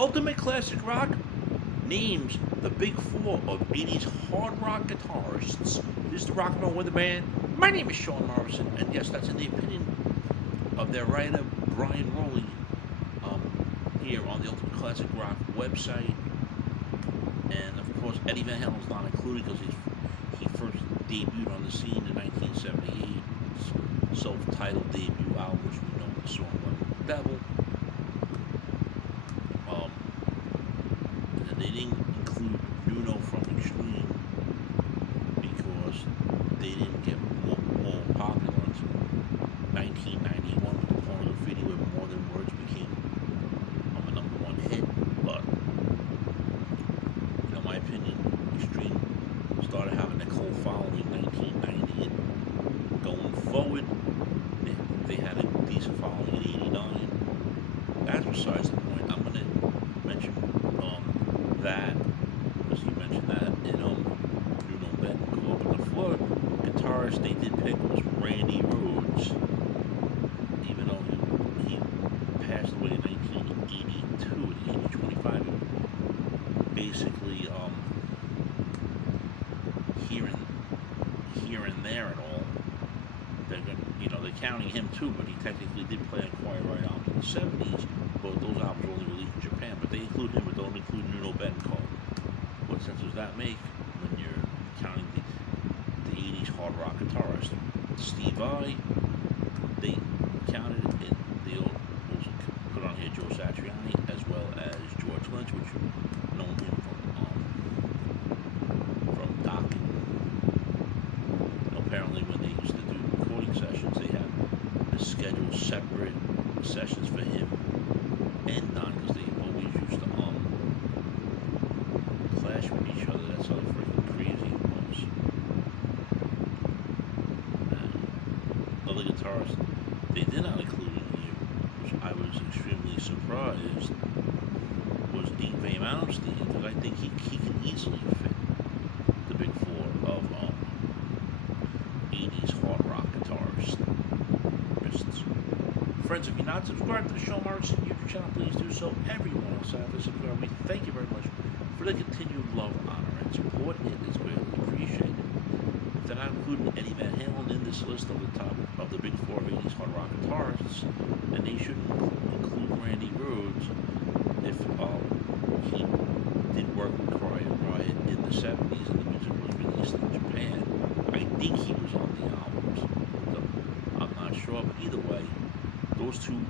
Ultimate Classic Rock names the big four of 80s hard rock guitarists. This is the Rock and Roll Weather Band. My name is Sean Morrison, and yes, that's in the opinion of their writer, Brian Rowley, here on the Ultimate Classic Rock website. And of course, Eddie Van Halen's not included because he first debuted on the scene in 1978. Self-titled debut album, which we know the song "Running the Devil." And they didn't include Nuno from Extreme because they didn't get more popular until 1991 with the Porno Graffiti, where More Than Words became a #1 hit. But in my opinion, Extreme started having a cult following in 1990, and going forward, they had a decent following in '89. That's besides the point. I'm going to mention that because you mentioned that in Nuno Betancourt. But the four guitarist they did pick was Randy Rhoads, even though he passed away in 1982 at the age of 25. Basically, here and there and all. They're counting him too, but he technically did play on Quiet Riot albums in the 70s. But those albums were only released in Japan. But they include him, but don't include Nuno Betancourt. What sense does that make when you're counting the 80s hard rock guitarist? Steve Vai, they counted it. They also put on here Joe Satriani as well as George Lynch, which you know him from Dokken. Apparently, when they used to do recording sessions, they had schedule separate sessions for him and Don because they always used to clash with each other. That's how freaking crazy it was. Other guitarists they did not include in here, which I was extremely surprised, was Yngwie Malmsteen, because I think he can easily fit the big four of 80s hard rock guitarists. Friends, if you're not subscribed to the Sean Morrison YouTube channel, please do so. Everyone else out there subscribe. We thank you very much for the continued love, honor, and support. It is greatly appreciated. If they're not including Eddie Van Halen in this list of the top of the big four of 80s hard rock guitarists, and they should include Randy Rhoads if he did work with Quiet Riot in the 70s and the music was released in Japan. I think he was on the albums. I'm not sure, but either way, those two,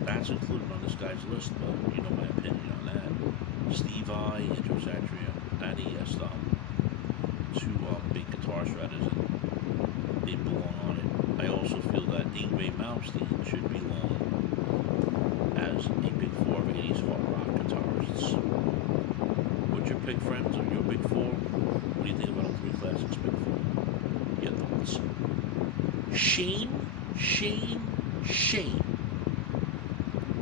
that's included on this guy's list, but you know my opinion on that. Steve Vai and Joe Satriani, yes, two big guitar shredders, and they belong on it. I also feel that Yngwie Malmsteen should belong as a big four of 80s hard rock guitarists. What's your pick, friends, of your big four? What do you think about Ultimate Classics big four? Your thoughts? Shame.